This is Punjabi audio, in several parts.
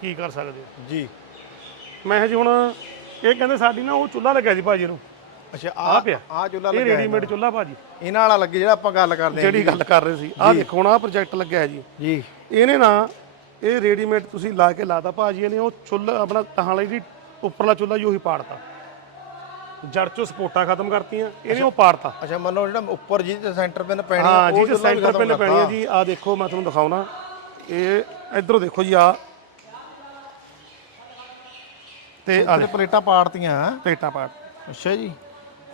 ਕੀ ਕਰ ਸਕਦੇ ਹੋ? ਜੀ। ਮੈਂ ਕਿਹਾ ਜੀ ਹੁਣ ਇਹ ਕਹਿੰਦੇ ਸਾਡੀ ਨਾ ਉਹ ਚੁੱਲ੍ਹਾ ਲੱਗਿਆ ਜੀ ਭਾਜੀ ਨੂੰ ਅੱਛਾ ਆ ਆ ਪਿਆ। ਆ ਚੁੱਲਾ ਇਹ ਲੱਗਿਆ ਰੈਡੀਮੇਡ ਚੁੱਲ੍ਹਾ ਭਾਜੀ। ਇਹਨਾਂ ਵਾਲਾ ਲੱਗੇ ਜਿਹੜਾ ਆਪਾਂ ਗੱਲ ਕਰਦੇ ਹਾਂ ਜਿਹੜੀ ਗੱਲ ਕਰ ਰਹੇ ਸੀ। ਆਹ ਦੇਖੋ ਹੁਣ ਆਹ ਪ੍ਰੋਜੈਕਟ ਲੱਗਿਆ ਹੈ ਜੀ। ਜੀ। ਇਹਨੇ ਨਾ ਇਹ ਰੈਡੀਮੇਡ ਤੁਸੀਂ ਲਾ ਕੇ ਲਾਤਾ ਭਾਜੀ ਇਹਨੇ ਉਹ ਚੁੱਲ੍ਹਾ ਆਪਣਾ ਤਹਾਂ ਵਾਲੀ ਦੀ ਉੱਪਰਲਾ ਚੁੱਲ੍ਹਾ ਜੀ ਉਹੀ ਪਾੜਤਾ। ਜੜ ਚੋਂ ਸਪੋਰਟਾਂ ਖਤਮ ਕਰਤੀਆਂ ਇਹਨੇ ਉਹ ਪਾੜਤਾ। ਅੱਛਾ ਮੰਨ ਲਓ ਜਿਹੜਾ ਉੱਪਰ ਜੀ ਤੇ ਸੈਂਟਰ ਪਿੰਨ ਪੈਣੀ ਆ, ਹਾਂ ਜੀ ਉਹ ਤੇ ਸੈਂਟਰ ਪਿੰਨ ਪੈਣੀ ਹੈ। ਜੀ। ਆਹ ਦੇਖੋ ਮੈਂ ਤੁਹਾਨੂੰ ਦਿਖਾਉਣਾ। ਇਹ ਇਧਰੋਂ ਦੇਖੋ ਜੀ ਆ ਤੇ ਆ ਪਲੇਟਾਂ ਪਾੜਤੀਆਂ। ਪਲੇਟਾਂ ਪਾੜ। ਅੱਛਾ ਜੀ।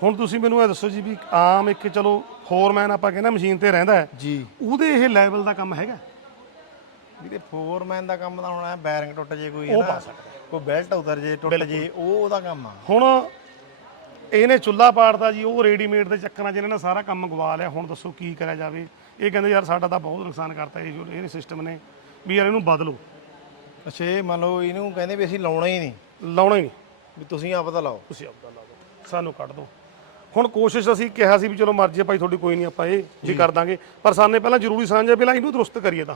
ਹੁਣ ਤੁਸੀਂ ਮੈਨੂੰ ਇਹ ਦੱਸੋ ਜੀ ਵੀ ਆਮ ਇੱਕ ਚਲੋ ਫੋਰਮੈਨ ਆਪਾਂ ਕਹਿੰਦੇ ਮਸ਼ੀਨ ਤੇ ਰਹਿੰਦਾ ਹੈ। ਜੀ। ਉਹਦੇ ਇਹ ਲੈਵਲ ਦਾ ਕੰਮ ਹੈਗਾ? ਵੀਰੇ ਫੋਰਮੈਨ ਦਾ ਕੰਮ ਤਾਂ ਹੋਣਾ ਹੈ ਬੈਰਿੰਗ ਟੁੱਟ ਜੇ ਕੋਈ ਉਹ ਪਾ ਕੋਈ ਬੈਲਟ ਉਤਰ ਜੇ ਟੁੱਟ ਜੇ ਉਹ ਉਹਦਾ ਕੰਮ ਆ। ਹੁਣ ਇਹਨੇ ਚੁੱਲਾ ਪਾੜਦਾ ਜੀ ਉਹ ਰੈਡੀਮੇਡ ਦੇ ਚੱਕਰਾਂ 'ਚ ਇਹਨਾਂ ਨੇ ਸਾਰਾ ਕੰਮ ਗਵਾ ਲਿਆ। ਹੁਣ ਦੱਸੋ ਕੀ ਕਰਿਆ ਜਾਵੇ। ਇਹ ਕਹਿੰਦੇ ਯਾਰ ਸਾਡਾ ਤਾਂ ਬਹੁਤ ਨੁਕਸਾਨ ਕਰਤਾ ਇਹ ਜੋ ਇਹ ਸਿਸਟਮ ਨੇ। ਵੀ ਯਾਰ ਇਹਨੂੰ ਬਦਲੋ। ਅੱਛਾ ਇਹ ਮੰਨ ਲਓ ਇਹਨੂੰ ਕਹਿੰਦੇ ਵੀ ਅਸੀਂ ਲਾਉਣਾ ਹੀ ਨਹੀਂ। ਲਾਉਣਾ ਹੀ ਨਹੀਂ। ਵੀ ਤੁਸੀਂ ਆਪ ਤਾਂ ਲਾਓ ਤੁਸੀਂ ਆਪਦਾ ਲਾ ਦਿਓ। ਸਾਨੂੰ ਕੱਢ ਦਿਓ। ਹੁਣ ਕੋਸ਼ਿਸ਼ ਅਸੀਂ ਕਿਹਾ ਸੀ ਵੀ ਚਲੋ ਮਰਜ਼ੀ ਹੈ ਭਾਈ ਤੁਹਾਡੀ ਕੋਈ ਨਹੀਂ ਆਪਾਂ ਇਹ ਵੀ ਕਰ ਦਾਂਗੇ। ਪਰ ਸਾਨੇ ਪਹਿਲਾਂ ਜ਼ਰੂਰੀ ਸਾਂਝੇ ਪਹਿਲਾਂ ਇਹਨੂੰ ਦਰੁਸਤ ਕਰੀਏ ਤਾਂ।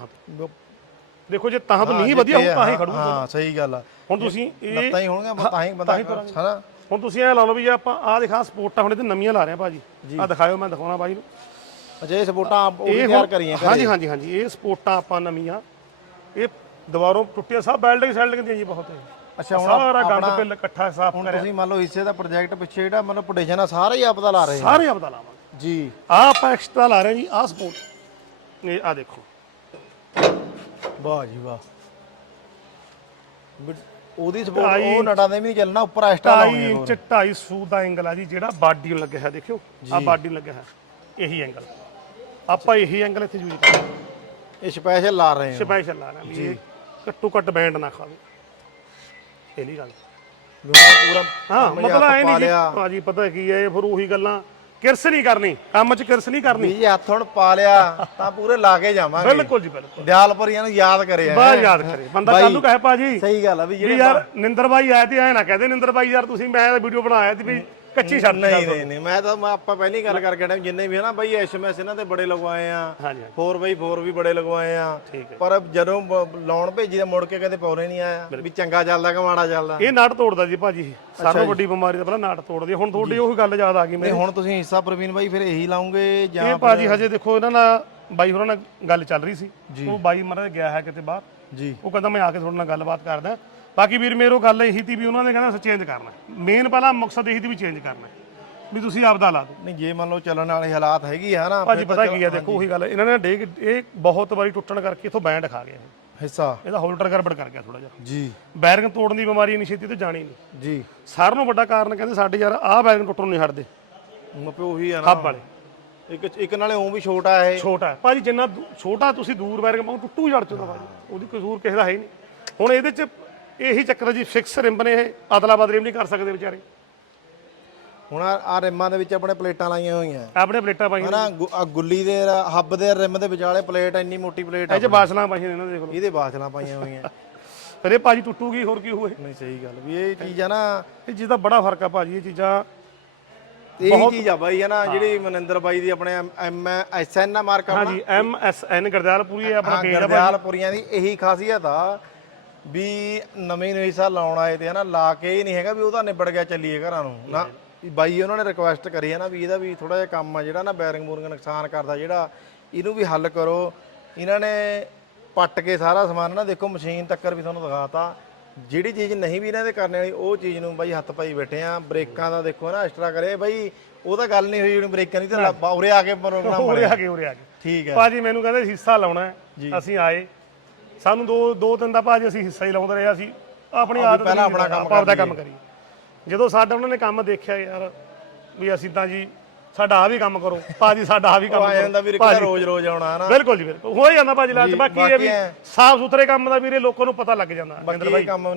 ਦੇਖੋ ਜੇ ਤਾਂ ਨਹੀਂ ਵਧੀਆ ਹੋਊ ਤਾਂ ਹੀ ਖੜੂ ਹਾਂ ਸਹੀ ਗੱਲ ਆ। ਹੁਣ ਤੁਸੀਂ ਇਹ ਲੱਤਾਂ ਹੀ ਹੋਣਗੀਆਂ ਤਾਂ ਹੀ ਬੰਦਾ ਹਨਾ? ਹੁਣ ਤੁਸੀਂ ਇਹ ਲਾ ਲਓ ਵੀ ਜੇ ਆਪਾਂ ਆਹ ਦਿਖਾ ਸਪੋਰਟਾਂ ਹੁਣ ਇਹਦੇ ਨਵੀਆਂ ਲਾ ਰਹੇ ਆ ਭਾਜੀ। ਆਹ ਦਿਖਾਇਓ ਮੈਂ ਦਿਖਾਉਣਾ ਬਾਈ ਨੂੰ। ਇਹ ਸਪੋਰਟਾਂ ਆਪ ਉਹ ਵੀ ਇਹ ਤਿਆਰ ਹੁਣ- ਕਰੀਆਂ ਹਾਂਜੀ ਹਾਂਜੀ ਹਾਂਜੀ ਇਹ ਸਪੋਰਟਾਂ ਆਪਾਂ ਨਵੀਆਂ। ਇਹ ਦੁਬਾਰੋਂ ਟੁੱਟੀਆਂ ਸਭ ਬੈਲਡਿੰਗ ਸੈਲਡਿੰਗ ਦੀਆਂ ਜੀ ਬਹੁਤ। ਹੈ ਅੱਛਾ ਹੁਣ ਸਾਰਾ ਗੰਦ ਆਪਣਾ- ਪਿੱਲ ਇਕੱਠਾ ਸਾਫ਼ ਹੁਣ ਕਰਿਆ। ਤੁਸੀਂ ਮੰਨ ਲਓ ਹਿੱਸੇ ਦਾ ਪ੍ਰੋਜੈਕਟ ਪਿੱਛੇ ਜਿਹੜਾ ਮਤਲਬ ਪੋਟੇਸ਼ਨ ਆ ਸਾਰਾ ਹੀ ਆਪ ਦਾ ਲਾ ਰਹੇ ਆ। ਸਾਰੇ ਆਪਦਾ ਲਾਵਾਂਗੇ। ਜੀ। ਆਹ ਆਪਾਂ ਐਕਸਟਰਾ ਲਾ ਰਹੇ ਹਾਂ ਜੀ ਆਹ ਸਪੋਰਟ ਇਹ ਆ ਦੇਖੋ। ਵਾਹ ਜੀ ਵਾਹ। ਵੀ ਉਹਦੀ ਸਪੋਰਟ ਉਹ ਨਟਾਂ ਦੇ ਵੀ ਨਹੀਂ ਚੱਲਣਾ ਉੱਪਰ ਐਕਸਟਰਾ 2.5 ਲਾਉਣੇ ਇੰਚ 2.5 ਸੂ ਦਾ ਐਂਗਲ ਆ ਜੀ ਜਿਹੜਾ ਬਾਡੀ ਨੂੰ ਲੱਗਿਆ ਹੈ ਦੇਖਿਓ। ਆ ਬਾਡੀ ਨੂੰ ਲੱਗਿਆ ਹੈ ਇਹੀ ਐਂਗਲ ਆਪਾਂ ਇਹੀ ਐਂਗਲ ਇੱਥੇ ਯੂਜ਼ ਕਰਾਂਗੇ। ਇਹ ਸਪੈਸ਼ਲ ਲਾ ਰਹੇ ਆ। ਸਪੈਸ਼ਲ ਲਾ ਰਹੇ ਹਾਂ ਵੀ ਇਹ ਘੱਟੋ ਘੱਟ ਬੈਂਡ ਨਾ ਖਾਵੇ। ਨਹੀਂ ਗੱਲ। ਪੂਰਾ ਹਾਂ ਮਤਲਬ ਐ ਪਾ ਨਹੀਂ ਜੀ। ਲਿਆ। ਭਾਜੀ ਪਤਾ ਕੀ ਹੈ ਇਹ ਫਿਰ ਉਹੀ ਗੱਲਾਂ। ਕਿਰਸ ਨਹੀਂ ਕਰਨੀ ਕੰਮ 'ਚ ਕਿਰਸ ਨਹੀਂ ਕਰਨੀ। ਵੀ ਜੇ ਹੱਥ ਹੁਣ ਪਾ ਲਿਆ ਤਾਂ ਪੂਰੇ ਲਾ ਕੇ ਜਾਵਾਂਗੇ। ਬਿਲਕੁਲ ਜੀ ਬਿਲਕੁਲ। ਦਿਆਲ ਭਰੀਆਂ ਨੂੰ ਯਾਦ ਕਰੇ ਬਾ ਯਾਦ ਕਰੇ। ਬੰਦਾ ਕੱਲ ਨੂੰ ਕਹੇ ਭਾਜੀ? ਸਹੀ ਗੱਲ ਆ ਵੀ ਵੀ ਜਿਹੜੇ ਯਾਰ ਨਿੰਦਰ ਬਾਈ ਆਏ ਤੇ ਐ ਨਾ ਕਹਦੇ ਨਿੰਦਰ ਬਾਈ ਯਾਰ ਤੁਸੀਂ ਮੈਂ ਵੀਡੀਓ ਬਣਾਇਆ ਸੀ ਵੀ ਕੱਚੀ ਛੱਡ ਨਹੀਂ ਨਹੀਂ ਨਹੀਂ ਮੈਂ ਤਾਂ ਮੈਂ ਆਪਾਂ ਪਹਿਲੀ ਗੱਲ ਕਰਕੇ ਟਾਈਮ ਜਿੰਨੇ ਵੀ ਹੈ ਨਾ ਬਾਈ ਐਸਐਮਐਸ ਇਹਨਾਂ ਤੇ ਬੜੇ ਲਗਵਾਏ ਆ। ਹਾਂਜੀ 4x4 ਵੀ ਬੜੇ ਲਗਵਾਏ ਆ। ਪਰ ਜਦੋਂ ਲਾਉਣ ਭੇਜੀ ਤਾਂ ਮੁੜ ਕੇ ਕਦੇ ਪੌਰੇ ਨਹੀਂ ਆਇਆ ਵੀ ਚੰਗਾ ਚੱਲਦਾ ਕਿ ਮਾੜਾ ਚੱਲਦਾ। ਇਹ ਨਾਟ ਤੋੜਦਾ ਜੀ ਭਾਜੀ ਸਾਰਿਆਂ ਤੋਂ ਵੱਡੀ ਬਿਮਾਰੀ ਤਾਂ ਪਹਿਲਾਂ ਨਾਟ ਤੋੜਦੀ। ਹੁਣ ਤੁਹਾਡੀ ਉਹੀ ਗੱਲ ਯਾਦ ਆ ਗਈ ਮੈਨੂੰ ਹੁਣ ਤੁਸੀਂ ਹਿੱਸਾ ਪ੍ਰਵੀਨ ਬਾਈ ਫਿਰ ਇਹੀ ਲਾਉਂਗੇ ਜਾਂ ਇਹ ਭਾਜੀ ਹਜੇ ਦੇਖੋ ਇਹਨਾਂ ਨਾਲ ਬਾਈ ਹੋਰਾਂ ਨਾਲ ਗੱਲ ਚੱਲ ਰਹੀ ਸੀ। ਉਹ ਬਾਈ ਮਹਾਰਾਜ ਗਿਆ ਹੈ ਕਿਤੇ ਬਾਹਰ। ਜੀ। ਉਹ ਕਹਿੰਦਾ ਮੈਂ ਆ ਕੇ ਤੁਹਾਡੇ ਨਾਲ ਗੱਲਬਾਤ ਕਰਦਾ। ਬਾਕੀ ਵੀਰ ਮੇਰੋ ਗੱਲ ਇਹੀ ਤੀ ਵੀ ਉਹਨਾਂ ਨੇ ਕਹਿੰਦਾ ਚੇਂਜ ਕਰਨਾ। ਮੇਨ ਪਹਿਲਾ ਮਕਸਦ ਇਹੀ ਤੀ ਵੀ ਚੇਂਜ ਕਰਨਾ। ਵੀ ਤੁਸੀਂ ਆਪਦਾ ਲਾ ਦਿਓ। ਨਹੀਂ ਜੇ ਮੰਨ ਲਓ ਚੱਲਣ ਵਾਲੇ ਹਾਲਾਤ ਹੈਗੀ ਆ ਨਾ ਭਾਜੀ ਪਤਾ ਕੀ ਹੈ ਦੇਖੋ ਉਹੀ ਗੱਲ ਇਹਨਾਂ ਨੇ ਡੇਗ ਇਹ ਬਹੁਤ ਵਾਰੀ ਟੁੱਟਣ ਕਰਕੇ ਇਥੋਂ ਬੈਂਡ ਖਾ ਗਿਆ ਇਹ। ਹਿੱਸਾ। ਇਹਦਾ ਹੋਲਡਰ ਗੜਬੜ ਕਰ ਗਿਆ ਥੋੜਾ ਜਿਹਾ। ਜੀ। ਬੈਰਿੰਗ ਤੋੜਨ ਦੀ ਬਿਮਾਰੀ ਇੰਨੀ ਛੇਤੀ ਤੇ ਜਾਣੀ ਨਹੀਂ। ਜੀ। ਸਾਰਿਆਂ ਨੂੰ ਵੱਡਾ ਕਾਰਨ ਕਹਿੰਦੇ ਸਾਡੇ ਯਾਰ ਆਹ ਬੈਰਿੰਗ ਟੁੱਟਣੋਂ ਨਹੀਂ ਹਟਦੇ। ਮਪੇ ਉਹੀ ਆ ਨਾ। ਹੱਬ ਵਾਲੇ। ਇੱਕ ਇੱਕ ਨਾਲੇ ਉਹ ਵੀ ਛੋਟਾ ਹੈ ਛੋਟਾ ਭਾਜੀ ਜਿੰਨਾ ਛੋਟਾ ਤੁਸੀਂ ਦੂਰ ਬੈਰਿੰਗ ਪਾਉ ਟੁੱਟੂ ਜੜ ਚੁੰਦਾ ਭਾਜੀ। ਉਹਦੀ ਕਸੂਰ ਕਿਸੇ ਦਾ ਹੈ ਹੀ ਨਹੀਂ। ਹੁਣ ਇਹਦੇ ਚ ਇਹੀ ਚੱਕਰ ਹੈ ਜੀ ਫਿਕਸ ਰਿੰਬ ਨੇ ਇਹ ਅਦਲਾ ਬਦਲੀ ਵੀ ਨਹੀਂ ਕਰ ਸਕਦੇ ਵਿਚਾਰੇ। ਹੁਣ ਆ ਰਿਮਾਂ ਦੇ ਵਿੱਚ ਆਪਣੇ ਪਲੇਟਾਂ ਲਾਈਆਂ ਹੋਈਆਂ। ਆਪਣੇ ਪਲੇਟਾਂ ਪਾਈਆਂ ਹਨਾ ਗੁ- ਆਹ ਗੁੱਲੀ ਦੇ ਰ- ਹੱਬ ਦੇ ਰਿਮ ਦੇ ਵਿਚਾਲੇ ਪਲੇਟ ਇੰਨੀ ਮੋਟੀ ਪਲੇਟ ਆ ਇਹ ਚ ਬਾਸਲਾਂ ਪਾਈਆਂ ਨੇ ਇਹਨਾਂ ਦੇ ਦੇਖ ਲਓ। ਇਹਦੇ ਬਾਸਲਾਂ ਪਾਈਆਂ ਹੋਈਆਂ। ਫਿਰ ਇਹ ਭਾਜੀ ਟੁੱਟੂਗੀ ਹੋਰ ਕੀ ਹੋਏ ਨਹੀਂ ਸਹੀ ਗੱਲ। ਵੀ ਇਹ ਚੀਜ਼ ਆ ਨਾ ਇਹ ਚੀਜ਼ ਦਾ ਬੜਾ ਫ਼ਰਕ ਆ ਭਾਜੀ ਇਹ ਚੀਜ਼ਾਂ ਇਹ ਚੀਜ਼ ਆ ਬਾਈ ਹੈ। ਨਾ ਜਿਹੜੀ ਮਨਿੰਦਰ ਬਾਈ ਦੀ ਆਪਣੇ ਐਮ ਐਸ ਐਨ ਮਾਰਕ ਆ ਹਾਂਜੀ ਐਮ ਐਸ ਐਨ ਗਰਦਾਲਪੁਰੀ ਇਹ ਆਪਣਾ ਹਾਂ ਪੇਜ ਆ ਗਰਦਿਆਲਪੁਰੀਆਂ ਦੀ ਇਹੀ ਖਾਸੀਅਤ ਆ। ਵੀ ਨਵੇਂ ਨਵੇਂ ਸਾਲ ਲਾਉਣ ਆਏ ਤੇ ਹਨਾ ਲਾ ਕੇ ਇਹ ਨਹੀਂ ਹੈਗਾ ਵੀ ਉਹਦਾ ਨਿਬੜ ਗਿਆ ਚੱਲੀਏ ਘਰਾਂ ਨੂੰ। ਨਾ ਵੀ ਬਾਈ ਉਹਨਾਂ ਨੇ ਰਿਕੁਐਸਟ ਕਰੀ ਹੈ ਨਾ ਵੀ ਇਹਦਾ ਵੀ ਥੋੜਾ ਜਿਹਾ ਕੰਮ ਆ ਜਿਹੜਾ ਨਾ ਬੈਰਿੰਗ ਬੂਰਿੰਗ ਨੁਕਸਾਨ ਕਰਦਾ ਜਿਹੜਾ ਇਹਨੂੰ ਵੀ ਹੱਲ ਕਰੋ। ਇਹਨਾਂ ਨੇ ਪੱਟ ਕੇ ਸਾਰਾ ਸਮਾਨ ਨਾ ਦੇਖੋ ਮਸ਼ੀਨ ਤੱਕਰ ਵੀ ਤੁਹਾਨੂੰ ਦਿਖਾਤਾ। ਜਿਹੜੀ ਚੀਜ਼ ਨਹੀਂ ਵੀ ਇਹਨਾਂ ਦੇ ਕਰਨੇ ਵਾਲੀ ਉਹ ਚੀਜ਼ ਨੂੰ ਬਾਈ ਹੱਥ ਪਾਈ ਬੈਠੇ ਆ। ਬ੍ਰੇਕਾਂ ਦਾ ਦੇਖੋ ਨਾ ਐਕਸਟਰਾ ਕਰੇ। ਬਾਈ ਉਹ ਤਾਂ ਗੱਲ ਨਹੀਂ ਹੋਈ ਜਿਹੜੀ ਬ੍ਰੇਕਾਂ ਦੀ ਤਾਂ ਉਰੇ ਆ ਕੇ ਪ੍ਰੋਗਰਾਮ ਉਰੇ ਆ ਗਏ ਉਰੇ ਆ ਗਏ ਠੀਕ ਹੈ। ਭਾਜੀ ਮੈਨੂੰ ਕਹਿੰਦੇ ਹਿੱਸਾ ਲਾਉਣਾ ਅਸੀਂ ਆਏ। ਸਾਨੂੰ ਦੋ ਦੋ ਤਿੰਨ ਦਾ ਭਾਜੀ ਅਸੀਂ ਹਿੱਸਾ ਹੀ ਲਾਉਂਦੇ ਰਹੇ ਅਸੀਂ ਆਪਣੀ ਆਦਤ ਪਹਿਲਾਂ ਆਪਣਾ ਕੰਮ ਆਪਾਂ ਆਪਦਾ ਕੰਮ ਕਰੀਏ। ਜਦੋਂ ਸਾਡਾ ਉਹਨਾਂ ਨੇ ਕੰਮ ਦੇਖਿਆ ਯਾਰ ਵੀ ਅਸੀਂ ਤਾਂ ਜੀ ਸਾਡਾ ਆ ਵੀ ਕੰਮ ਕਰੋ ਭਾਜੀ ਸਾਡਾ ਆ ਵੀ ਕੰਮ ਆ ਜਾਂਦਾ ਕਰੋ ਵੀ ਕਿਹੜਾ ਰੋਜ਼ ਰੋਜ਼ ਆਉਣਾ ਹਨਾ? ਬਿਲਕੁਲ ਜੀ ਬਿਲਕੁਲ। ਹੋ ਜਾਂਦਾ ਭਾਜੀ ਲਾਜ ਬਾਕੀ ਇਹ ਵੀ। ਸਾਫ਼ ਸੁਥਰੇ ਕੰਮ ਦਾ ਵੀਰੇ ਲੋਕਾਂ ਨੂੰ ਪਤਾ ਲੱਗ ਜਾਂਦਾ ਬਾਕੀ ਇਹ ਕੰਮ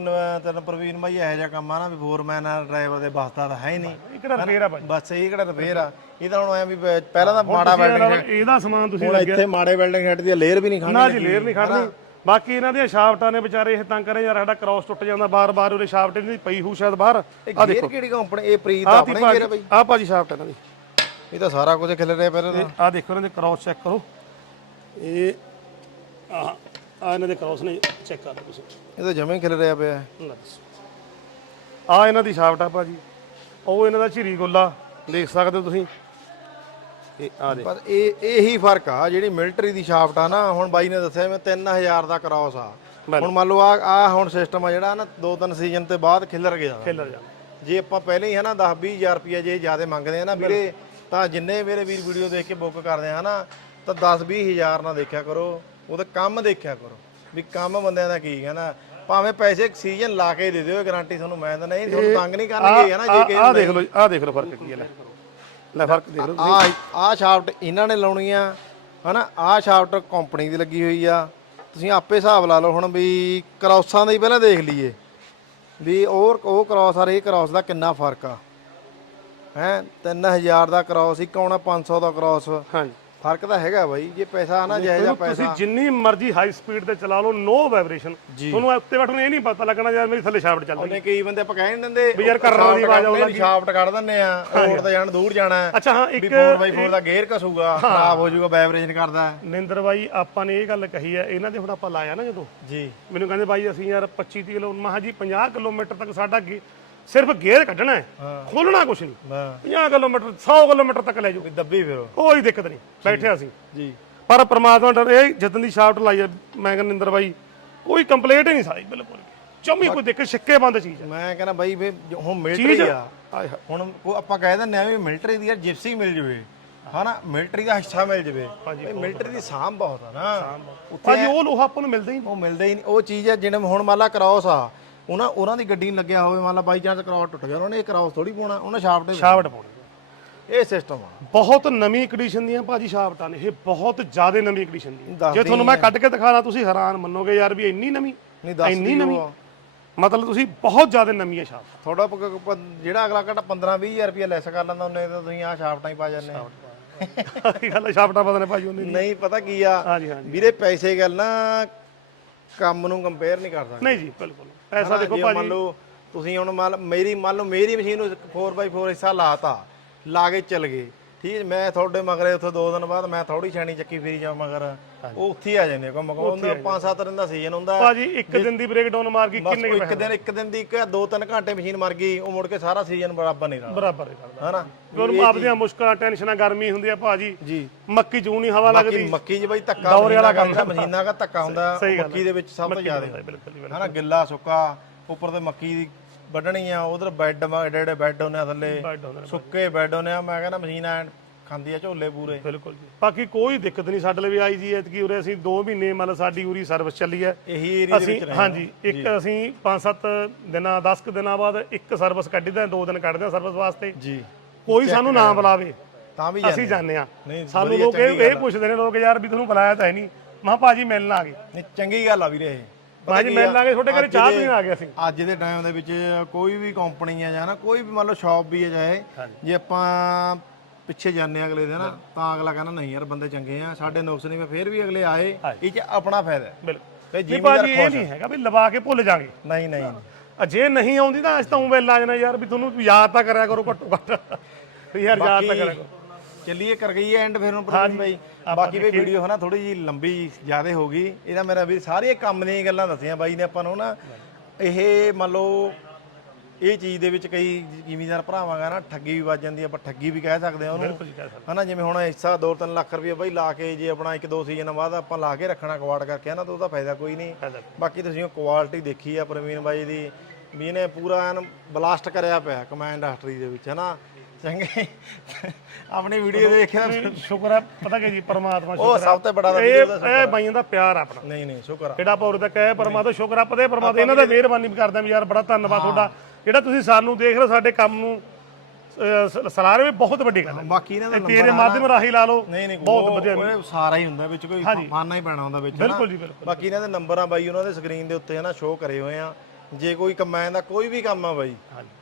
ਤੈਨੂੰ ਪ੍ਰਵੀਨ ਬਾਈ ਇਹੋ ਜਿਹਾ ਕੰਮ ਆ ਨਾ ਵੀ ਫੋਰਮੈਨ ਆ ਡਰਾਈਵਰ ਦੇ ਬਸਤਾ ਤਾਂ ਹੈ ਹੀ ਨਹੀਂ। ਇਹ ਕਿਹੜਾ ਰਿਪੇਅਰ ਆ ਭਾਜੀ ਬਸ ਇਹ ਕਿਹੜਾ ਰਿਪੇਅਰ ਆ? ਇਹ ਤਾਂ ਹੁਣ ਐ ਵੀ ਪਹਿਲਾਂ ਤਾਂ ਮਾੜਾ ਵੈਲਡਿੰਗ ਇਹਦਾ ਸਮਾਨ ਤੁਸੀਂ ਹੁਣ ਇੱਥੇ ਮਾੜੇ ਵੈਲਡਿੰਗ ਹੈਡ ਦੀ ਲੇਅਰ ਵੀ ਨਹੀਂ ਖਾਣੀ ਨਾ ਜੀ ਲੇਅਰ ਨਹੀਂ ਖੜਨੀ। ਬਾਕੀ ਇਹਨਾਂ ਦੀਆਂ ਸ਼ਾਫਟਾਂ ਨੇ ਵਿਚਾਰੇ ਇਹ ਤਾਂ ਕਰੇ ਯਾਰ ਸਾਡਾ ਕ੍ਰਾਸ ਟੁੱਟ ਜਾਂਦਾ ਬਾਰ-ਬਾਰ ਉਹਦੇ ਸ਼ਾਫਟ ਇਹਦੀ ਪਈ ਹੂ ਸ਼ਾਇਦ ਬਾਹਰ। ਇਹ ਗੇਅਰ ਕਿਹੜੀ ਕੰਪਨੀ ਇਹ ਪ੍ਰੀਤ ਆਹ ਆਪਣੇ ਗੇਅਰ ਆ ਬਾਈ। ਆ ਭਾਜੀ ਸ਼ਾਫਟ ਇਹਨਾਂ ਦੀ। ਇਹ ਤਾਂ ਸਾਰਾ ਕੁਝ ਖਿਲ ਰਿਹਾ ਪਹਿਲਾਂ ਤਾਂ। ਆ ਦੇਖੋ ਇਹਨਾਂ ਦੇ ਕ੍ਰਾਸ ਚੈੱਕ ਕਰੋ। ਇਹ ਆ ਆ ਇਹਨਾਂ ਦੇ ਕ੍ਰਾਸ ਨੇ ਚੈੱਕ ਕਰ ਲਓ ਤੁਸੀਂ। ਇਹ ਤਾਂ ਜਮੇ ਖਿਲ ਰਿਹਾ ਪਿਆ। ਲੈ ਦੱਸੋ। ਆ ਇਹਨਾਂ ਦੀ ਸ਼ਾਫਟ ਆ ਭਾਜੀ। ਉਹ ਇਹਨਾਂ ਦਾ ਝਿਰੀ ਗੋਲਾ ਦੇਖ ਸਕਦੇ ਹੋ ਤੁਸੀਂ। ਇਹ ਆ ਦੇ। ਪਰ ਇਹ ਇਹੀ ਫ਼ਰਕ ਆ ਜਿਹੜੀ ਮਿਲਟਰੀ ਦੀ ਸ਼ਾਫਟ ਆ ਨਾ ਹੁਣ ਬਾਈ ਨੇ ਦੱਸਿਆ ਮੈਂ 3000 ਦਾ ਕ੍ਰਾਸ ਆ। ਹੁਣ ਮੰਨ ਲਓ ਆ ਆ ਹੁਣ ਸਿਸਟਮ ਆ ਜਿਹੜਾ ਨਾ ਦੋ ਤਿੰਨ ਸੀਜ਼ਨ ਤੇ ਬਾਅਦ ਖਿਲਰ ਗਿਆ। ਖੇਲਰ ਜਾ ਜੇ ਆਪਾਂ ਪਹਿਲੇ ਹੀ ਹਨਾ 10 20000 ਰੁਪਏ ਜੇ ਜ਼ਿਆਦਾ ਮੰਗਦੇ ਆ ਨਾ ਵੀਰੇ ਤਾਂ ਜਿੰਨੇ ਮੇਰੇ ਵੀਰ ਵੀਡੀਓ ਦੇਖ ਕੇ ਬੁੱਕ ਕਰਦੇ ਆ ਨਾ ਤਾਂ 10 20000 ਨਾ ਦੇਖਿਆ ਕਰੋ ਉਹਦਾ ਕੰਮ ਦੇਖਿਆ ਕਰੋ। ਵੀ ਕੰਮ ਬੰਦਿਆਂ ਦਾ ਕੀ ਹੈ ਨਾ ਭਾਵੇਂ ਪੈਸੇ ਸੀਜ਼ਨ ਲਾ ਕੇ ਦੇ ਦਿਓ ਗਾਰੰਟੀ ਤੁਹਾਨੂੰ ਮੈਂ ਤਾਂ ਨਹੀਂ ਤੁਹਾਨੂੰ ਤੰਗ ਨਹੀਂ ਕਰਨਗੇ ਹਨਾ ਜੇ ਆ ਦੇਖ ਲਓ ਆ ਦੇਖ ਲਓ ਫ਼ਰਕ ਕੀ ਹੈ ਲੈ ਫ਼ਰਕ ਦੇਖ ਲਓ ਆ ਆ ਸ਼ਾਫਟ ਇਹਨਾਂ ਨੇ ਲਾਉਣੀ ਆ ਹਨਾ? ਆ ਸ਼ਾਫਟ ਕੰਪਨੀ ਦੀ ਲੱਗੀ ਹੋਈ ਆ। ਤੁਸੀਂ ਆਪੇ ਹਿਸਾਬ ਲਾ ਲਓ ਹੁਣ ਵੀ ਕ੍ਰਾਸਾਂ ਦਾ ਹੀ ਪਹਿਲਾਂ ਦੇਖ ਲਈਏ। ਵੀ ਉਹ ਉਹ ਕ੍ਰਾਸ ਆ ਇਹ ਕ੍ਰਾਸ ਦਾ ਕਿੰਨਾ ਫ਼ਰਕ ਆ। ਹੈ? 3000 ਦਾ ਕ੍ਰਾਸ ਇੱਕ ਆਉਣਾ 500 ਦਾ ਕ੍ਰਾਸ। ਹਾਂਜੀ। ਫ਼ਰਕ ਤਾਂ ਹੈਗਾ ਬਾਈ ਜੇ ਪੈਸਾ ਨਾ ਜਾਇਜ਼ ਆ ਤੁਸੀਂ ਪੈਸਾ। ਜਿੰਨੀ ਮਰਜ਼ੀ ਹਾਈ ਸਪੀਡ ਤੇ ਚਲਾ ਲਓ ਨੋ ਵਾਈਬ੍ਰੇਸ਼ਨ ਤੁਹਾਨੂੰ ਉੱਤੇ ਬੈਠਣ ਨੂੰ ਇਹ ਨਹੀਂ ਪਤਾ ਲੱਗਣਾ ਯਾਰ ਮੇਰੀ ਥੱਲੇ ਸ਼ਾਫਟ ਚੱਲ ਰਹੀ ਉਹਨੇ ਕਈ ਬੰਦੇ ਆਪਾਂ ਕਹਿ ਨਹੀਂ ਦਿੰਦੇ ਵੀ ਯਾਰ ਕਰਰਾਂ ਦੀ ਆਵਾਜ਼ ਲੱਗੀ। ਸ਼ਾਫਟ ਕੱਢ ਦਿੰਦੇ ਆ ਰੋਡ ਤੇ ਜਾਣ ਦੂਰ ਜਾਣਾ। ਹੈ ਅੱਛਾ ਹਾਂ ਇੱਕ 4x4 ਦਾ ਗੇਅਰ ਕਸੂਗਾ ਖਰਾਬ ਹੋ ਜਾਊਗਾ ਵਾਈਬ੍ਰੇਸ਼ਨ ਕਰਦਾ। ਨਿੰਦਰ ਬਾਈ ਆਪਾਂ ਨੇ ਇਹ ਗੱਲ ਕਹੀ ਹੈ ਇਹਨਾਂ ਦੇ ਹੁਣ ਆਪਾਂ ਲਾਇਆ ਨਾ ਜਦੋਂ। ਜੀ। ਮੈਨੂੰ ਕਹਿੰਦੇ ਬਾਈ ਅਸੀਂ ਯਾਰ 25 30 ਕਿਲੋ ਮਹਾ ਜੀ 50 ਕਿਲੋਮੀਟਰ ਤੱਕ ਸਾਡਾ ਸਿਰਫ ਗੇਅਰ ਕੱਢਣਾ ਹੈ ਖੋਲਣਾ ਕੁਛ ਨਹੀਂ। ਹਾਂ। 50 ਕਿਲੋਮੀਟਰ 100 ਕਿਲੋਮੀਟਰ ਤੱਕ ਲੈ ਜਾਓ। ਵੀ ਦੱਬੀ ਫਿਰ। ਉਹ। ਕੋਈ ਦਿੱਕਤ ਨਹੀਂ ਬੈਠੇ ਅਸੀਂ ਜੀ। ਪਰ ਪ੍ਰਮਾਤਮਾ ਦਾ ਇਹ ਜਤਨ ਦੀ ਸ਼ਾਫਟ ਲਾਈ ਹੈ ਮੈਂ ਕਹਿੰਦਾ ਨਿੰਦਰ ਬਾਈ ਕੋਈ ਕੰਪਲੇਂਟ ਹੀ ਨਹੀਂ ਸਾਈ ਬਿਲਕੁਲ। ਚੌਮੀ ਕੋਈ ਦਿੱਕਤ ਛਿੱਕੇ ਬੰਦ ਚੀਜ਼ ਹੈ ਮੈਂ ਕਹਿੰਦਾ ਬਾਈ ਵੀ ਜੋ ਹੁਣ ਮਿਲਟਰੀ ਆ। ਆਏ ਹਾਏ ਹੁਣ ਕੋ ਆਪਾਂ ਕਹਿ ਦਿੰਦੇ ਆ ਵੀ ਮਿਲਟਰੀ ਦੀ ਯਾਰ ਜਿਪਸੀ ਮਿਲ ਜਵੇ। ਹਨਾ? ਮਿਲਟਰੀ ਦਾ ਹਿੱਸਾ ਮਿਲ ਜਵੇ। ਬਈ ਮਿਲਟਰੀ ਦੀ ਸਾਂਭ ਬਹੁਤ ਆ ਨਾ। ਭਾਜੀ ਉਹ ਲੋਹਾ ਆਪਾਂ ਨੂੰ ਮਿਲਦਾ ਹੀ ਨਹੀਂ। ਉਹ ਮਿਲਦਾ ਹੀ ਨਹੀਂ। ਉਹ ਚੀਜ਼ ਹੈ ਜਿਵੇਂ ਹੁਣ ਮੰਨ ਲਾ ਕ੍ਰਾਸ ਆ। ਉਹਨਾਂ ਉਹਨਾਂ ਦੀ ਗੱਡੀ ਨੂੰ ਲੱਗਿਆ ਹੋਵੇ ਮੰਨ ਲਾ ਬਾਈ ਚਾਂਸ ਕ੍ਰਾਸ ਟੁੱਟ ਗਿਆ ਉਹਨਾਂ ਨੇ ਇਹ ਕ੍ਰਾਸ ਥੋੜੀ ਪਾਉਣਾ ਉਹਨਾਂ ਸ਼ਾਫਟ ਸ਼ਾਫਟ ਪਾਉਣੀ ਇਹ ਸਿਸਟਮ ਆ। ਬਹੁਤ ਨਵੀਂ ਕੰਡੀਸ਼ਨ ਦੀਆਂ ਭਾਜੀ ਸ਼ਾਫਟਾਂ ਨੇ ਇਹ ਬਹੁਤ ਜ਼ਿਆਦਾ ਨਵੀਂ ਕੰਡੀਸ਼ਨ ਦੀ ਦੱਸਦੀ ਜੇ ਤੁਹਾਨੂੰ ਮੈਂ ਕੱਢ ਕੇ ਦਿਖਾਣਾ ਤੁਸੀਂ ਹੈਰਾਨ ਮੰਨੋਗੇ ਯਾਰ ਵੀ ਇੰਨੀ ਨਵੀਂ ਨਹੀਂ ਦੱਸ ਇੰਨੀ ਨਵੀਂ। ਮਤਲਬ ਤੁਸੀਂ ਬਹੁਤ ਜ਼ਿਆਦਾ ਨਵੀਂ ਹੈ ਸ਼ਾਫਟ ਥੋੜਾ ਜਿਹੜਾ ਅਗਲਾ ਘੰਟਾ 15 20000 ਰੁਪਏ ਲੈਸ ਕਰ ਲੈਂਦਾ ਉਹਨੇ ਤਾਂ ਤੁਸੀਂ ਆਹ ਸ਼ਾਫਟਾਂ ਹੀ ਪਾ ਜਾਂਦੇ ਆ ਗੱਲ ਸ਼ਾਫਟਾਂ ਪਤਾ ਨੇ ਭਾਜੀ ਉਹਨੇ ਨਹੀਂ ਪਤਾ ਕੀ ਆ? ਹਾਂਜੀ ਹਾਂਜੀ। ਵੀਰੇ ਪੈਸੇ ਗੱਲ ਨਾ ਕੰਮ ਨੂੰ ਕੰਪੇਅਰ ਨਹੀਂ ਕਰ ਸਕਦੇ। ਨਹੀਂ ਜੀ ਬਿਲਕੁਲ। ਪੈਸਾ ਦੇਖੋ ਜੇ ਮੰਨ ਭਾਜੀ ਲਓ ਤੁਸੀਂ ਹੁਣ ਮੰਨ ਮੇਰੀ ਮੰਨ ਲਓ ਮੇਰੀ ਮਸ਼ੀਨ ਨੂੰ 4x4 ਹਿੱਸਾ ਲਾਤਾ ਲਾ ਕੇ ਚੱਲ ਗਏ। ਠੀਕ ਮੈਂ ਤੁਹਾਡੇ ਮਗਰੇ ਉੱਥੇ ਦੋ ਦਿਨ ਬਾਅਦ ਮੈਂ ਥੋੜੀ ਛਾਣੀ ਚੱਕੀ ਫਿਰੀ ਜਾ ਮਗਰ। ਉਹ ਉੱਥੇ ਆ ਜਾਂਦੇ ਕੰਮ ਕੰਮ ਹੁੰਦਾ 5-7 ਦਿਨ ਦਾ ਸੀਜ਼ਨ ਹੁੰਦਾ। ਭਾਜੀ ਇੱਕ ਦਿਨ ਦੀ ਬ੍ਰੇਕ ਡਾਊਨ ਮਾਰ ਬਸ ਕਿੰਨੇ ਇੱਕ ਦਿਨ ਇੱਕ ਦਿਨ ਦੀ ਇੱਕ ਦੋ ਤਿੰਨ ਘੰਟੇ ਮਸ਼ੀਨ ਮਰ ਗਈ ਉਹ ਮੁੜ ਕੇ ਸਾਰਾ ਸੀਜ਼ਨ ਬਰਾਬਰ ਨਹੀਂ ਰਹਾ ਬਰਾਬਰ ਹੀ ਕਰਦਾ ਹਨਾ? ਕਿਉਂ ਆਪਦੀਆਂ ਮੁਸ਼ਕਲਾਂ ਟੈਨਸ਼ਨਾਂ ਗਰਮੀ ਹੁੰਦੀ ਆ ਭਾਜੀ। ਜੀ। ਮੱਕੀ ਜੂਨ ਹੀ ਹਵਾ ਲੱਗਦੀ। ਮੱਕੀ 'ਚ ਬਈ ਧੱਕਾ ਦੌਰੇ ਵਾਲਾ ਮਸ਼ੀਨਾਂ ਦਾ ਮਸ਼ੀਨਾਂ ਦਾ ਧੱਕਾ ਹੁੰਦਾ। ਮੱਕੀ ਦੇ ਵਿੱਚ ਸਭ ਤੋਂ ਜ਼ਿਆਦਾ। ਹਨਾ? ਗਿੱਲਾ ਸੁੱਕਾ ਉੱਪਰ ਤੇ ਮੱਕੀ ਦੀ ਵੱਢਣੀ ਆ ਉਧਰ ਬੈੱਡ ਏਡੇ ਬੈੱਡ ਹੁੰਦੇ ਆ ਥੱਲੇ। ਬਿਲਕੁਲ ਸੁੱਕੇ ਬੈੱਡ ਹੁੰਦੇ ਆ ਮੈਂ ਕਹਿੰਦਾ ਮਸ਼ੀਨ ਐ ਖਾਂਦੀ ਆ ਝੋਲੇ ਪੂਰੇ। ਬਿਲਕੁਲ ਜੀ। ਬਾਕੀ ਕੋਈ ਦਿੱਕਤ ਨਹੀਂ ਸਾਡੇ ਲਈ ਆਈ ਜੀ ਐਤਕੀ ਉਰੇ ਅਸੀਂ 2 ਮਹੀਨੇ ਮਤਲਬ ਸਾਡੀ ਉਰੀ ਸਰਵਿਸ ਚੱਲੀ ਹੈ। ਇਹੀ ਏਰੀਆ ਦੇ ਅਸੀਂ ਵਿੱਚ ਰਹੇ ਹਾਂਜੀ ਇੱਕ ਅਸੀਂ 5-7 ਦਿਨਾਂ 10 ਕੁ ਦਿਨਾਂ ਬਾਅਦ ਇੱਕ ਸਰਵਿਸ ਕੱਢੀਦਾ ਦੋ ਦਿਨ ਕੱਢਦੇ ਆ ਸਰਵਿਸ ਵਾਸਤੇ। ਜੀ। ਕੋਈ ਸਾਨੂੰ ਨਾ ਬੁਲਾਵੇ ਤਾਂ ਵੀ ਅਸੀਂ ਜਾਂਦੇ ਆ ਨਹੀਂ, ਸਾਨੂੰ ਲੋਕ ਇਹ ਇਹ ਪੁੱਛਦੇ ਨੇ ਲੋਕ ਯਾਰ ਵੀ ਤੁਹਾਨੂੰ ਬੁਲਾਇਆ ਤਾਂ ਹੈ ਨਹੀਂ। ਮਾ ਭਾਜੀ ਮਿਲਣ ਆ ਗਏ। ਨਹੀਂ ਚੰਗੀ ਗੱਲ ਆ ਵੀਰੇ ਇਹ। ਭਾਜੀ ਆ? ਆ? ਗਏ ਤੁਹਾਡੇ ਘਰੇ ਅੱਜ ਚਾਹ ਦੇ- ਪੀਣ ਆ ਗਏ ਅਸੀਂ ਅੱਜ ਦੇ ਟਾਈਮ ਦੇ ਵਿੱਚ ਕੋਈ ਵੀ ਕੰਪਨੀ ਆ ਜਾਂ ਨਾ ਕੋਈ ਵੀ ਮੰਨ ਲਓ ਸ਼ਾਪ ਵੀ ਹੈ ਚਾਹੇ ਜੇ ਆਪਾਂ ਪਿੱਛੇ ਜਾਂਦੇ ਆ ਅਗਲੇ ਦਿਨ ਤਾਂ ਅਗਲਾ ਕਹਿੰਦਾ ਨਹੀਂ ਯਾਰ ਬੰਦੇ ਚੰਗੇ ਆ ਸਾਡੇ ਨੁਕਸ ਨਹੀਂ ਮੈਂ ਫੇਰ ਵੀ ਅਗਲੇ ਆਏ ਇਹ ਚ ਆਪਣਾ ਫਾਇਦਾ। ਬਿਲਕੁਲ। ਤੇ ਜ਼ਿਮੀਦਾਰ ਭਾਜੀ ਇਹ ਨਹੀਂ ਹੈਗਾ ਵੀ ਲਵਾ ਕੇ ਭੁੱਲ ਜਾਗੇ। ਨਹੀਂ ਨਹੀਂ। ਆ ਜੇ ਨਹੀਂ ਆਉਂਦੀ ਤਾਂ ਅਸੀਂ ਤਾਂ ਉਵੇਂ ਲਾ ਜਾਣਾ ਯਾਰ ਵੀ ਤੁਹਾਨੂੰ ਯਾਦ ਤਾਂ ਕਰਿਆ ਕਰੋ ਘੱਟੋ ਘੱਟ। ਯਾਰ ਯਾਦ ਤਾਂ ਕਰਿਆ ਕਰੋ। ਚੱਲੀਏ ਕਰ ਗਈ ਐਂਡ ਫਿਰ ਹੁਣ ਪ੍ਰਵੀਨ ਬਾਈ। ਬਾਕੀ ਵੀ ਵੀਡੀਓ ਹਨਾ ਥੋੜੀ ਜੀ ਲੰਬੀ ਜ਼ਿਆਦਾ ਹੋ ਗਈ। ਇਹਦਾ ਮੇਰਾ ਵੀ ਸਾਰੀਆਂ ਕੰਮ ਦੀਆਂ ਗੱਲਾਂ ਦੱਸੀਆਂ ਬਾਈ ਨੇ ਆਪਾਂ ਨੂੰ ਨਾ। ਇਹ ਮੰਨ ਲਓ ਇਹ ਚੀਜ਼ ਦੇ ਵਿੱਚ ਕਈ ਜ਼ਿਮੀਦਾਰ ਭਰਾਵਾਂਗਾ ਨਾ ਠੱਗੀ ਵੀ ਵੱਜ ਜਾਂਦੀ ਆ, ਆਪਾਂ ਠੱਗੀ ਵੀ ਕਹਿ ਸਕਦੇ ਆ ਉਹਨੂੰ। ਹਨਾ ਜਿਵੇਂ ਹੁਣ ਹਿੱਸਾ 2-3 ਲੱਖ ਰੁਪਏ ਬਾਈ ਲਾ ਕੇ ਜੇ ਆਪਣਾ ਇੱਕ ਦੋ ਸੀਜ਼ਨ ਬਾਅਦ ਆਪਾਂ ਲਾ ਕੇ ਰੱਖਣਾ ਕੁਆੜ ਕਰਕੇ ਨਾ ਤਾਂ ਉਹਦਾ ਫਾਇਦਾ ਕੋਈ ਨਹੀਂ। ਬਾਕੀ ਤੁਸੀਂ ਉਹ ਕੁਆਲਿਟੀ ਦੇਖੀ ਆ ਪ੍ਰਵੀਨ ਬਾਈ ਦੀ ਵੀ ਇਹਨੇ ਪੂਰਾ ਐਨ ਬਲਾਸਟ ਕਰਿਆ ਪਿਆ ਕਮੈਂਡ ਇੰਡਸਟਰੀ ਦੇ ਵਿੱਚ ਹਨਾ। ਚੰਗੇ ਆਪਣੀ ਵੀਡੀਓ ਦੇਖਿਆ ਸ਼ੁਕਰ ਹੈ ਪਤਾ ਕੀ ਜੀ ਪਰਮਾਤਮਾ ਉਹ ਸ਼ੁਕਰ ਸਭ ਤੋਂ ਬੜਾ ਦਾ ਇਹ ਇਹ ਬਾਈਆਂ ਦਾ ਪਿਆਰ ਆ ਆਪਣਾ। ਨਹੀਂ ਨਹੀਂ ਸ਼ੁਕਰ ਆ। ਜਿਹੜਾ ਆਪਾਂ ਉਰੇ ਤੱਕ ਆਏ ਪਰਮਾਤਮਾ ਸ਼ੁਕਰ ਆ ਪਦੇ ਪਰਮਾਤਮਾ ਇਹਨਾਂ ਦਾ ਮਿਹਰਬਾਨੀ ਵੀ ਕਰਦੇ ਆ ਵੀ ਯਾਰ ਬੜਾ ਧੰਨਵਾਦ ਤੁਹਾਡਾ। ਜਿਹੜਾ ਤੁਸੀਂ ਸਾਨੂੰ ਦੇਖ ਰਹੇ ਹੋ ਸਾਡੇ ਕੰਮ ਨੂੰ ਅਹ, ਸ- ਸਲਾਹ ਰਹੇ ਹੋ, ਬਹੁਤ ਵੱਡੀ ਗੱਲ ਹੈ। ਬਾਕੀ ਇਹਨਾਂ ਦਾ ਤੇਰੇ ਮਾਧਿਅਮ ਰਾਹੀਂ ਲਾ ਲਓ ਨਹੀਂ ਨਹੀਂ ਬਹੁਤ ਵਧੀਆ ਉਹ ਸਾਰਾ ਹੀ ਹੁੰਦਾ ਵਿੱਚ ਕੋਈ ਮਾਨਣਾ ਹੀ ਪੈਣਾ ਹੁੰਦਾ ਵਿੱਚ। ਬਿਲਕੁਲ ਜੀ ਬਿਲਕੁਲ। ਬਾਕੀ ਇਹਨਾਂ ਦੇ ਨੰਬਰ ਆ ਬਾਈ ਉਹਨਾਂ ਦੇ ਸਕਰੀਨ ਦੇ ਉੱਤੇ ਹਨਾ ਸ਼ੋਅ ਕਰੇ ਹੋਏ ਆ। ਜੇ ਕੋਈ ਕੰਬਾਈਨ ਦਾ ਕੋਈ ਵੀ ਕੰਮ ਆ ਬਾਈ।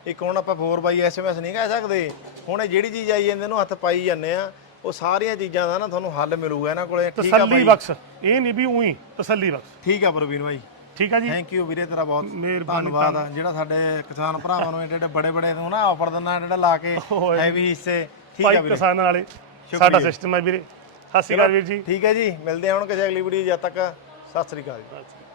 ਇੱਕ ਹੁਣ ਆਪਾਂ 4 ਬਾਈ ਐਸਐਮਐਸ ਨਹੀਂ ਕਹਿ ਸਕਦੇ। ਹੁਣ ਇਹ ਜਿਹੜੀ ਚੀਜ਼ ਆਈ ਜਾਂਦੇ ਇਹਨੂੰ ਹੱਥ ਪਾਈ ਜਾਂਦੇ ਆ। ਉਹ ਸਾਰੀਆਂ ਚੀਜ਼ਾਂ ਦਾ ਨਾ ਤੁਹਾਨੂੰ ਹੱਲ ਮਿਲੂਗਾ ਇਹਨਾਂ ਕੋਲੇ। ਠੀਕ ਆ ਤਸੱਲੀ ਬਖਸ਼। ਇਹ ਨਹੀਂ ਵੀ ਉਹੀ ਤਸੱਲੀ ਬਖਸ਼। ਠੀਕ ਆ ਪ੍ਰਵੀਨ ਬਾਈ। ਠੀਕ ਆ ਜੀ। ਥੈਂਕ ਯੂ ਵੀਰੇ ਤੇਰਾ ਬਹੁਤ। ਧੰਨਵਾਦ ਆ। ਜਿਹੜਾ ਸਾਡੇ ਕਿਸਾਨ ਭਰਾਵਾਂ ਨੂੰ ਏਡੇ ਬੜੇ ਬੜੇ ਨੂੰ ਨਾ ਆਫਰ ਦਿੰਦਾ ਜਿਹੜਾ ਲਾ ਕੇ ਹੈਵੀ ਹਿੱਸੇ। ਠੀਕ ਆ ਵੀਰੇ। ਕਿਸਾਨ ਵਾਲੇ ਸਾਡਾ ਸਿਸਟਮ ਹੈ ਵੀਰੇ। ਸਤਿ ਸ਼੍ਰੀ ਅਕਾਲ ਵੀਰ ਜੀ। ਠੀਕ ਹੈ ਜੀ। ਮਿਲਦੇ ਹਾਂ ਹੁਣ ਕਿਸੇ ਅਗਲੀ ਵੀਡੀਓ ਜਦ ਤੱਕ। ਸਤਿ ਸ੍ਰੀ ਅਕਾਲ ਜੀ।